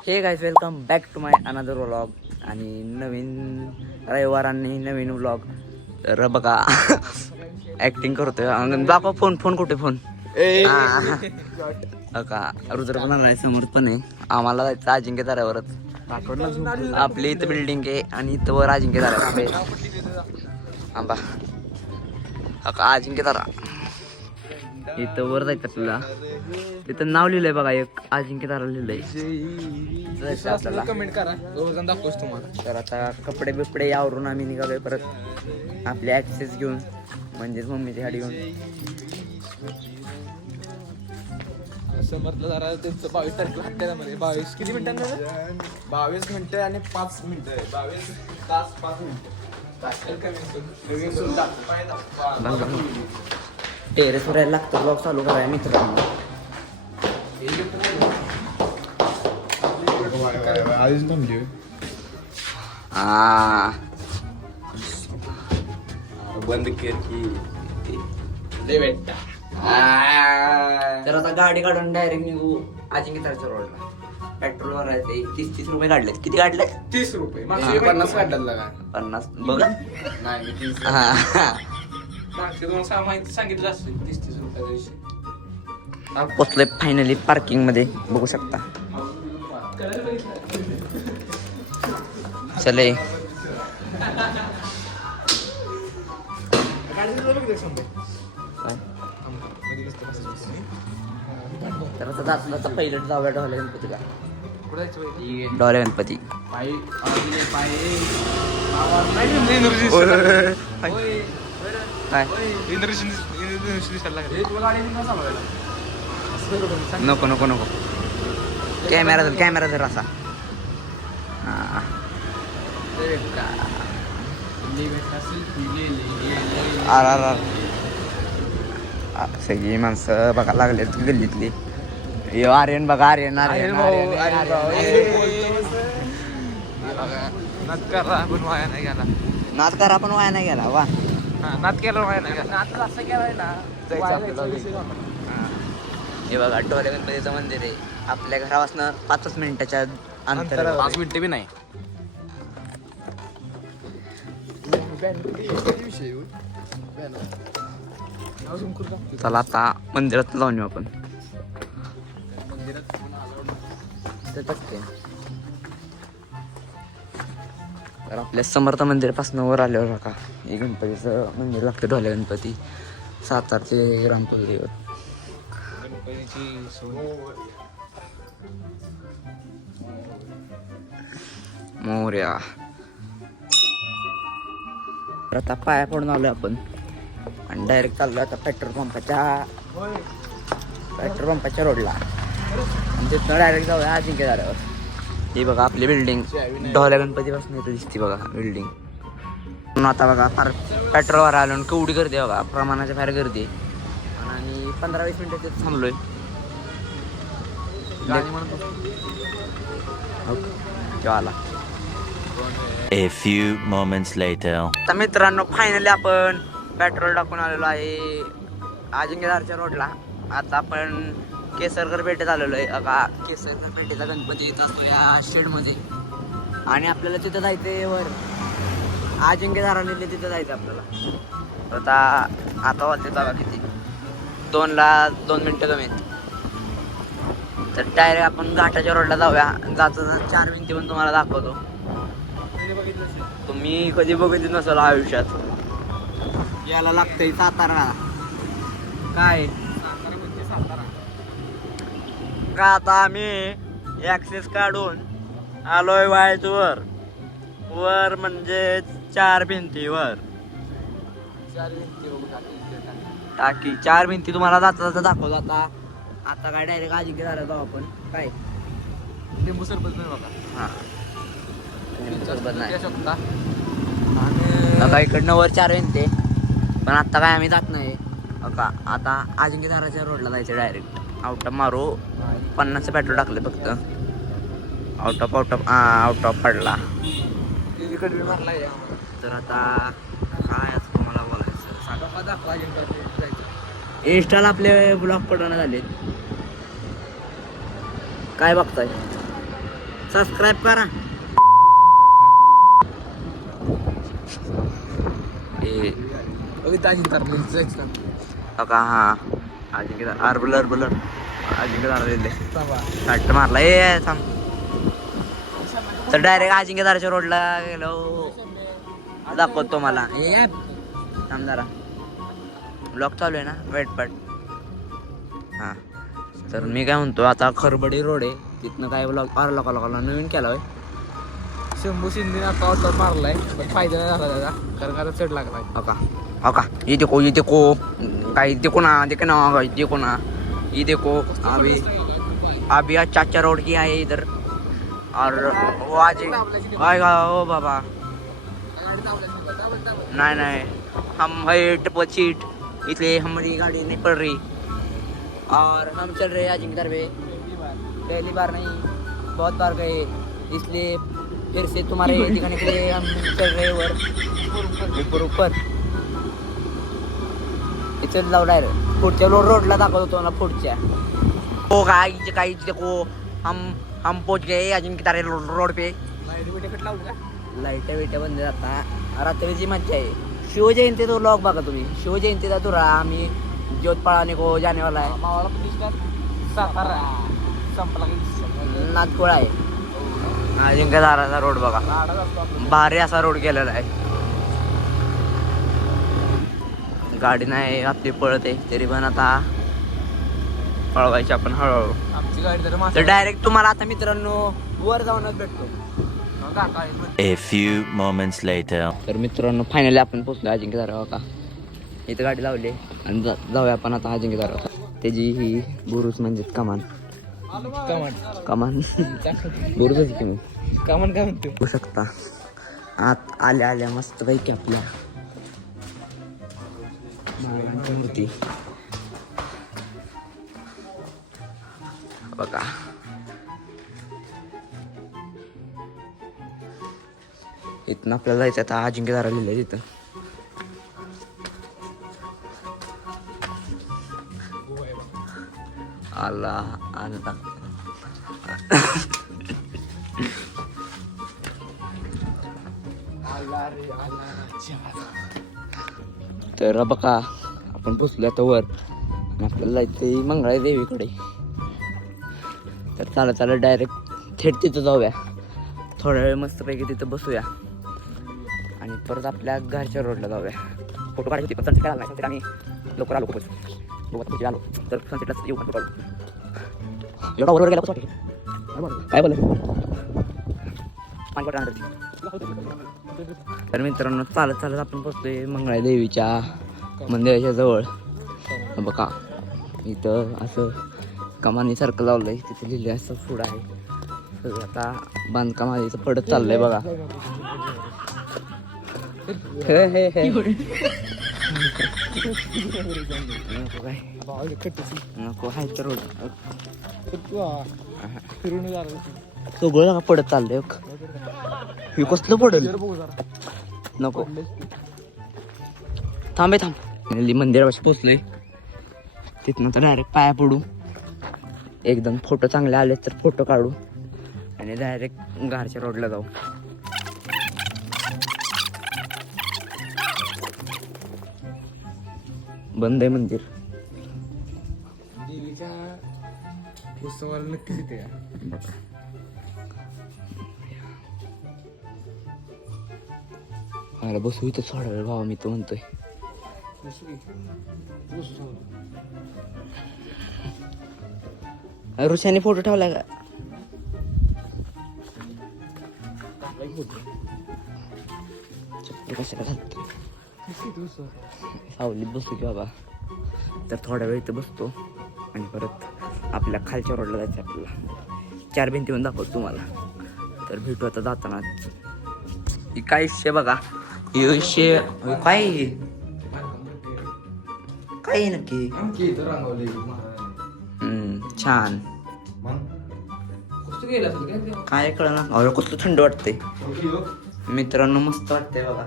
हे guys welcome back to my another vlog आणि नवीन रविवारांनी नवीन व्लॉग. तर बघा ऍक्टिंग करतोय. दाखवा फोन कुठे फोन का रुद्र पण आलाय समोर पण आहे. आम्हाला जायचं अजिंक्य ताऱ्यावरच. आपली इथं बिल्डिंग आहे आणि इथं वर अजिंक्य तारा आंबा अजिंक्य तारा इथं वर जायचं आपल्याला. तिथं नाव लिहिलंय बघा एक अजिंक्य तारा लिहिलंय आपल्याला. कमेंट करा दाखवच तुम्हाला. तर आता कपडे बिपडे आवरून आम्ही निघालोय परत आपले ॲक्सेस घेऊन म्हणजेच मम्मीची गाडी घेऊन. समर्थला जरा त्यांचं 22 तारखेला हत्यारामध्ये 22 किती मिनिटांमध्ये 22 मिनिटं आणि 5 मिनिटं 22 तास 5 मिनिटं. टेरेसवर यायला लागतं ब्लॉग चालू करायला मित्रांनो. बंद केर की तर आता गाडी काढून डायरेक्ट निघू अजिंक्य तारच्या रोडला. पेट्रोल भरायचे 30 रुपये काढलेत. किती काढले? 30 रुपये. 50 काढलं का 50 बघा. नाही मी 30 मागच्या दोन सहा माहिती सांगितलं असतं 30 रुपयाच्या. पोचलोय फायनली पार्किंग मध्ये बघू शकता. चले तर आता जाता पहिलं जाऊया ढोले गणपतीला. ढोले गणपती काय नको नको नको कॅमेरा जर असा सगळी माणसं बघा लागले गल्लीतली. आर्यन बघा आर्यन नात करा पण वाया नाही गेला. नाच करा पण वाया नाही गेला. वा नात केला वाया नाही गेला. नात असं केलाय ना हे बघा ढोले गणपतीचं मंदिर आहे. आपल्या घरापासून 5 मिनिटाच्या अंतर. 5 मिनिटं बी नाही. चला आता मंदिरात जाऊन येऊ आपण. तर आपल्या समर्थ मंदिरापासून वर आल्यावर का हे गणपतीचं मंदिर लागतं. ढोले गणपती सातारचे रामपुरीवर. मोर्या. आता पाया पडून आलोय आपण आणि डायरेक्ट चाललोय आता पेट्रोल पंपाच्या रोडला. आणि तिथं डायरेक्ट जाऊया अजिंक्य ताऱ्यावर. ही बघा आपली बिल्डिंग ढोल्या गणपतीपासून इथं दिसते बघा बिल्डिंग. म्हणून आता बघा फार पेट्रोलवर आलो आणि केवढी गर्दी आहे बघा. प्रमाणाच्या बाहेर गर्दी आहे. आणि 15-20 मिनिटं तिथं थांबलोय. आला. A few moments later. तर मित्रांनो फायनली आपण पेट्रोल टाकून आलेलो आहे अजिंक्य तारच्या रोडला. आता आपण केसरकर पेठेत आलेलो आहे. का केसरकर पेठेचा गणपती येत असतो या शेडमध्ये आणि आपल्याला तिथं जायचंय वर अजिंक्य ताराला तिथं जायचं आपल्याला. आता वाजते बघा किती 2 मिनिटं कमी आहेत. तर डायरेक्ट आपण घाटाच्या रोडला जाऊया. जातं 4 भिंती पण तुम्हाला दाखवतो. तुम्ही कधी बघितलं नसेल आयुष्यात. याला लागतंय सातारा. काय का आता आम्ही ॲक्सेस काढून आलोय वायच वर म्हणजे 4 भिंतीवर. टाकी 4 भिंती तुम्हाला जाता दाखवतो. आता काय डायरेक्ट अजिंक्य तारा जाऊ आपण. काय लिंबू सरबत नाही बघा. हां शकता. आता इकडनं वर 4 भिंती पण आता काय आम्ही जात नाही. का आता अजिंक्य ताराच्या रोडला जायचं डायरेक्ट. आउट ऑफ मारू 50 पेट्रोल टाकले फक्त. आउट ऑफ पडला. तर आता काय असं तुम्हाला बोलायचं. इंस्टाला आपले ब्लॉग पडवण्यात आले. काय बघताय सबस्क्राईब करा. का हा अजिंक्य आर्बलर अजिंक्य शॉट मारला थांब. तर डायरेक्ट अजिंक्यदाराच्या रोडला गेलो दाखवतो मला. थांब जरा ब्लॉक चालू आहे ना वेटपट. हां तर मी काय म्हणतो आता खरबडी रोड आहे तिथनं काय ब्लॉक लोकाला नवीन केला होय. शंभू शिंदे आता ऑटो मारलाय पण फायदा नाही झाला त्याचा कारण आता चढ लागलाय. हो का ये देखो काय देखो ना देखे ना देखो ना ये देखो अभी चाचा रोड की है इधर और वो आज आएगा ओ बाबा. नहीं हम हाइट पचीट इसलिए हमारी गाड़ी नहीं पड़ रही और हम चल रहे हैं अजिंक्य पे. पहली बार नहीं बहुत बार गए इसलिए फिर से तुम्हारे दिखाने के लिए हम चल रहे वर ऊपर इथे जाऊ डायरेक्ट पुढच्या रोडला दाखवत होतो ना पुढच्या. हो काही देखो हम पहुंच गए अजिंक्य रोड पे. लाईट बिट्या बंद जाता रात्रीची मज्जा आहे. शिवजयंती तो लॉग बघा तुम्ही. शिवजयंतीचा तो आम्ही ज्योत पळाने को जाने वाला आहे. नाथपुरा आहे. अजिंक्यदाराचा रोड बघा भारी असा रोड केलेला आहे. गाडी नाही आपली पळते तरी पण आता पळवायची आपण हळूहळू. आमची गाडी तर डायरेक्ट तुम्हाला आता मित्रांनो वर जाऊनच भेटतो. A few moments later. तर मित्रांनो फायनली आपण पोहोचलो अजिंक्यदारा का. इथं गाडी लावली आणि जाऊया आपण आता अजिंक्यदारा. त्याची ही बुरुज म्हणजे कमान बुरुजच तुम्ही कमान काय म्हणतो होऊ शकता. आत आल्या मस्त पैकी आपल्या मूर्ती बघा. इथनं आपल्याला जायचं आता अजिंक्यदारा लिहिलंय तिथं. आला तर बघा आपण पोचलो आता वर आणि आपल्याला जायचंय मंगळा देवीकडे. तर चालत डायरेक्ट थेट तिथं जाऊया. थोडा वेळ मस्तपैकी तिथं बसूया आणि परत आपल्या घरच्या रोडला जाऊया. फोटो काढायची होती पण सनसेट आला नाही. सनसेट आम्ही लवकर आलो खूपच आलो तर सनसेटलाच येऊ फोटो काढू. एवढा वर गेला कसं वाटतं काय बोललं पाणी तर मित्रांनो चालत आपण पोचतोय मंगळा देवीच्या मंदिराच्या जवळ. बघा इथं असं कमानीसारखं लावलंय तिथे लिहिले असं फूड आहे. सगळं आता बांधकाम आधीचं पडत चाललंय बघा. नको आहे तर सगळं पडत चाललंय. हे कसलं पडेल नको थांब. मंदिरापाशी पोचलोय तिथनं तर डायरेक्ट पाया पडू. एकदम फोटो चांगले आले तर फोटो काढू आणि डायरेक्ट घरच्या रोडला जाऊ. बंद आहे मंदिर. देवीच्या उत्सवाला नक्कीच येते या. मला बसू इथं थोडा वेळ भावा मी तो म्हणतोय. ऋषाने फोटो ठेवला का चप्पल कशाला घालतो. सावलीत बसतो की बाबा. तर थोडा वेळ इथं बसतो आणि परत आपल्या खालच्या रोडला जायचं. आपल्याला 4 भिंतीवर दाखवतो तुम्हाला. तर भेटू आता जाताना. काय विषय बघा विषय काय काय नक्की छान काय कळलं ना. अरे कसलं थंड वाटतंय मित्रांनो. मस्त वाटतंय बघा.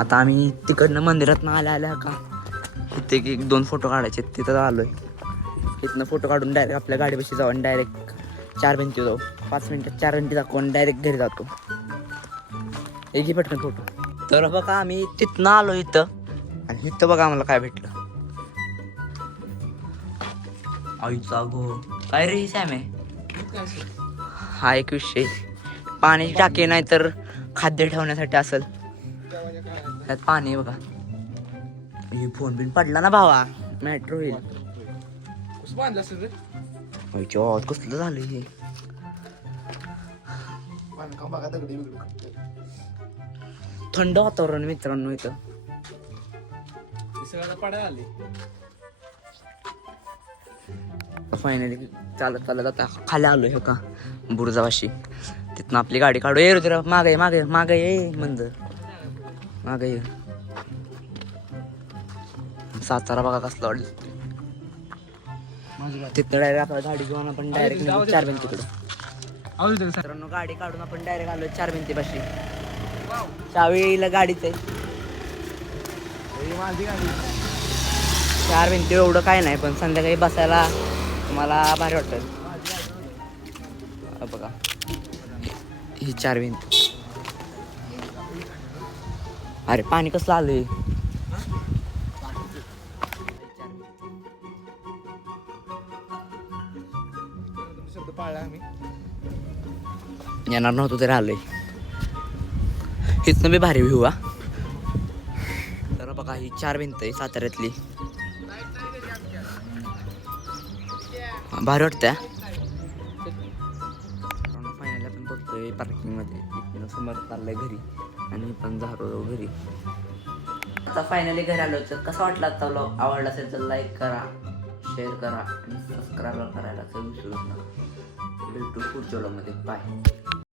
आता आम्ही तिकडनं मंदिरात आल्या का इथे 1-2 फोटो काढायचे तिथं आलोय. इथनं फोटो काढून डायरेक्ट आपल्या गाडीपाशी जाऊन डायरेक्ट 4 भिंती जाऊ. 5 मिनिटात 4 भिंती दाखवून डायरेक्ट घरी जातो. एक पटकन फोटो. तर बघा आम्ही तिथनं आलो इथं आणि इथं बघा आम्हाला काय भेटलं. आईचा गो काय रे सॅम आहे. हा एक विषय. पाण्याची टाकी नाही तर खाद्य ठेवण्यासाठी असेल. त्यात पाणी आहे बघा. हे फोन बिन पडला ना भावा मॅट्रो होईल. कसं बांधलं असेल रे कसलं झालं हे. बांधकाम बघा दगडी बिगडी. थंड वातावरण मित्रांनो इथं. सगळं पडायला आली. फायनली चालत आता खाली आलोय हो का बुरुजावाशी. तिथनं आपली गाडी काढू. ये रे मागे मागे मागे ये मंदर मागे ये. सातारा बघा कसला वाटलं. तिथं डायरेक्ट आपल्या गाडी घेऊन आपण डायरेक्ट 4 भिंतीकडे. मित्रांनो गाडी काढून आपण डायरेक्ट आलोय 4 भिंतीपाशी. चावीला गाडीच आहे. माझी गाडी. 4 भिंती एवढं काय नाही पण संध्याकाळी बसायला मला भारी वाटतं. बघा ही 4 भिंती. अरे पाणी कसलं आलंय. शब्द पाळला आम्ही. येणार नव्हतं तरी आलोय. इथनं बी भारी व्ह्यू हा. तर बघा ही 4 भिंत आहे साताऱ्यातली. भारी वाटतं. फायनली आपण बघतोय पार्किंगमध्ये. इथनं समोर चाललंय घरी आणि पण झालो घरी. आता फायनली घरी आलो. तर कसा वाटला आता व्लॉग. आवडला असेल तर लाईक करा, शेअर करा आणि सबस्क्राईब करायला विसरू नका. भेटू पुढच्या व्लॉगमध्ये. बाय.